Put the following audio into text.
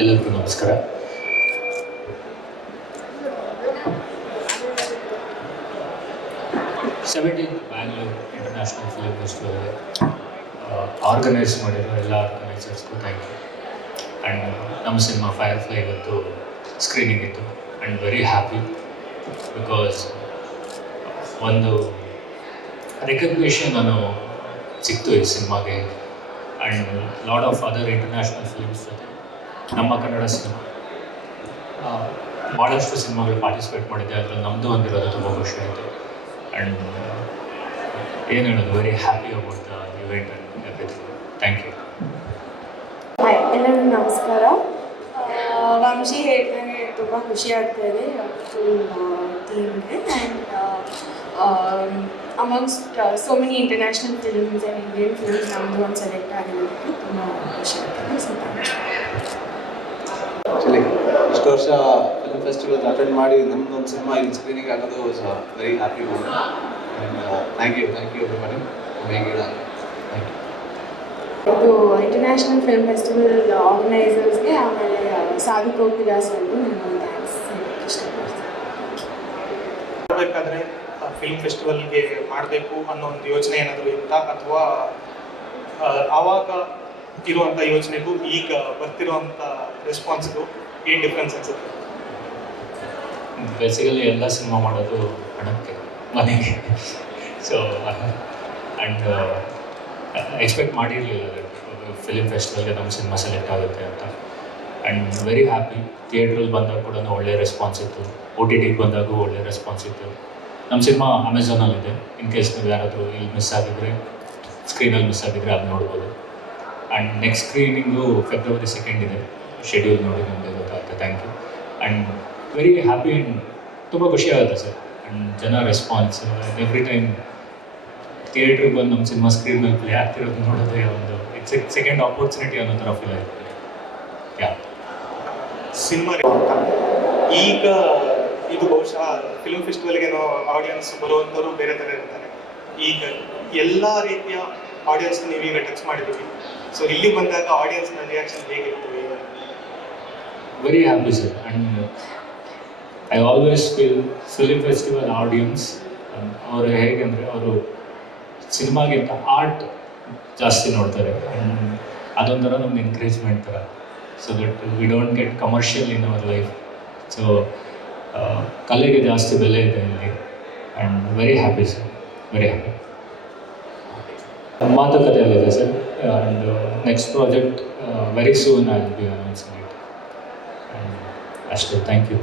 ಎಲ್ಲರಿಗೂ ನಮಸ್ಕಾರ. Seventeen Bangalore international film festival organise ಮಾಡಿರೋ ಎಲ್ಲ ಆರ್ಗನೈಸರ್ಸ್ಗೂ ಥ್ಯಾಂಕ್ ಯು ಆ್ಯಂಡ್ ನಮ್ಮ ಸಿನಿಮಾ ಫೈರ್ ಫ್ಲೈ ಇವತ್ತು ಸ್ಕ್ರೀನಿಂಗ್ ಇತ್ತು. ಆ್ಯಂಡ್ ವೆರಿ ಹ್ಯಾಪಿ ಬಿಕಾಸ್ ಒಂದು ರೆಕಗ್ನೇಷನ್ ನಾನು ಸಿಕ್ತು ಈ ಸಿನಿಮಾಗೆ and lot of other international films ಜೊತೆ ನಮ್ಮ ಕನ್ನಡ ಸಿನಿಮಾ. ಭಾಳಷ್ಟು ಸಿನಿಮಾಗಳು ಪಾರ್ಟಿಸಿಪೇಟ್ ಮಾಡಿದ್ದೆ ಅದರಲ್ಲಿ ನಮ್ಮದು ಒಂದಿರೋದು ತುಂಬ ಖುಷಿ ಆಯಿತು. ಆ್ಯಂಡ್ ಏನು ಹೇಳೋದು very happy about the event and everything thank you hi ಎಲ್ಲರಿಗೂ ನಮಸ್ಕಾರ. ವಂಶಿ ಹೇಳ್ದಂಗೆ ತುಂಬ ಖುಷಿ ಆಗ್ತಾ ಇದೆ ಫಿಲ್ಮ್ಗೆ and amongst so many international films and Indian films ನಮ್ಮದು ಒಂದು ಸೆಲೆಕ್ಟ್ ಆಗಿರೋದಕ್ಕೆ ತುಂಬ ಖುಷಿ ಆಗ್ತದೆ. ಸೊ ಥ್ಯಾಂಕ್ ಯು ಇಷ್ಟು ವರ್ಷ ಫಿಲ್ಮ್ ಫೆಸ್ಟಿವಲ್ ಅಟೆಂಡ್ ಮಾಡಿ ನಮ್ಮದು ಒಂದು ಸಿನಿಮಾ ಇಲ್ಲಿ ಸ್ಕ್ರೀನಿಂಗ್ ಆಗೋದು was very happy moment and thank you thank you everybody ಹೇಗಿಡ thank you ಇದು ಇಂಟರ್ನ್ಯಾಷನಲ್ ಫಿಲ್ಮ್ ಫೆಸ್ಟಿವಲ್ ಆರ್ಗನೈಸರ್ಸ್ಗೆ ಆಮೇಲೆ ಸಾಧು ಕೋಕಿದಾಸ್ ಅವ್ರಿಗೂ ನಾನು ಥ್ಯಾಂಕ್ಸ್ ಮಾಡಬೇಕಾದ್ರೆ ಫಿಲ್ಮ್ ಫೆಸ್ಟಿವಲ್ಗೆ ಮಾಡಬೇಕು ಅನ್ನೋ ಒಂದು ಯೋಚನೆ ಏನಾದರೂ ಇತ್ತಾ? ಅಥವಾ ಆವಾಗ ಇರುವಂಥ ಯೋಚನೆಗೂ ಈಗ ಬರ್ತಿರುವಂಥ ರೆಸ್ಪಾನ್ಸ್ಗೂ ಏನು ಡಿಫ್ರೆನ್ಸ್ ಅನ್ಸುತ್ತೆ ಬೇಸಿಕಲಿ ಎಲ್ಲ ಸಿನಿಮಾ ಮಾಡೋದು ಹಣಕ್ಕೆ, ಮನೆಗೆ. ಸೊ ಆ್ಯಂಡ್ ಎಕ್ಸ್ಪೆಕ್ಟ್ ಮಾಡಿರಲಿಲ್ಲ ಫಿಲಿಮ್ ಫೆಸ್ಟಿವಲ್ಗೆ ನಮ್ಮ ಸಿನಿಮಾ ಸೆಲೆಕ್ಟ್ ಆಗುತ್ತೆ ಅಂತ. ಆ್ಯಂಡ್ ವೆರಿ ಹ್ಯಾಪಿ ಥಿಯೇಟ್ರಲ್ಲಿ ಬಂದಾಗ ಕೂಡ ಒಳ್ಳೆ ರೆಸ್ಪಾನ್ಸ್ ಇತ್ತು. ಒ ಟಿ ಟಿಗೆ ಬಂದಾಗೂ ಒಳ್ಳೆ ರೆಸ್ಪಾನ್ಸ್ ಇತ್ತು. ನಮ್ಮ ಸಿನಿಮಾ ಅಮೆಝಾನಲ್ಲಿದೆ ಇನ್ ಕೇಸ್ ನೀವು ಯಾರಾದರೂ ಇಲ್ಲಿ ಮಿಸ್ ಆಗಿದ್ರೆ ಸ್ಕ್ರೀನಲ್ಲಿ ಮಿಸ್ ಆಗಿದ್ರೆ ಅದು ನೋಡ್ಬೋದು. And next screening February second ಇದೆ. ಶೆಡ್ಯೂಲ್ ನೋಡಿ ನಮಗೆ ಗೊತ್ತಾಗುತ್ತೆ. Thank you and very happy and ತುಂಬ ಖುಷಿ ಆಗುತ್ತೆ ಸರ್. ಆ್ಯಂಡ್ ಜನ ರೆಸ್ಪಾನ್ಸ್ ಎವ್ರಿ ಟೈಮ್ ಥಿಯೇಟ್ರಿಗೆ ಬಂದು ನಮ್ಮ ಸಿನಿಮಾ ಸ್ಕ್ರೀನ್ ಮೇಲೆ ಪ್ಲೇ ಆಗ್ತಿರೋದು ನೋಡೋದೇ ಒಂದು ಇಟ್ಸ್ ಸೆಕೆಂಡ್ ಆಪರ್ಚುನಿಟಿ ಅನ್ನೋ ಥರ ಫೀಲ್ ಆಗುತ್ತೆ. ಯಾ ಸಿನಿಮಾ ಈಗ ಇದು ಬಹುಶಃ ಫಿಲ್ಮ್ ಫೆಸ್ಟಿವಲ್ಗೆ ಆಡಿಯನ್ಸ್ ಬರುವಂಥವ್ರು ಬೇರೆ ಥರ ಇರ್ತಾರೆ. ಈಗ ಎಲ್ಲ ರೀತಿಯ ಆಡಿಯನ್ಸ್ ನೀವೀಗ ಟಚ್ ಮಾಡಿದ್ದೀವಿ ಸೊ ಇಲ್ಲಿ ಬಂದಾಗ ಆಡಿಯನ್ಸ್ನ ರಿಯಾಕ್ಷನ್ ಹೇಗಿರ್ತವೆ ಈಗ very sir. And and I always feel film festival audience ಅವರು ಹೇಗೆಂದರೆ ಅವರು ಸಿನಿಮಾಗಿಂತ ಆರ್ಟ್ ಜಾಸ್ತಿ ನೋಡ್ತಾರೆ. ಅದೊಂಥರ ನಮ್ಗೆ ಎನ್ಕರೇಜ್ಮೆಂಟ್ ಥರ so that we don't get commercial in our life so ಕಲೆಗೆ ಜಾಸ್ತಿ ಬೆಲೆ ಇದೆ ಇಲ್ಲಿ. And very happy sir very happy ಮಾತುಕತೆಯಲ್ಲಿದೆ sir and next project very soon I be announcing it ಅಷ್ಟೇ ಥ್ಯಾಂಕ್ ಯು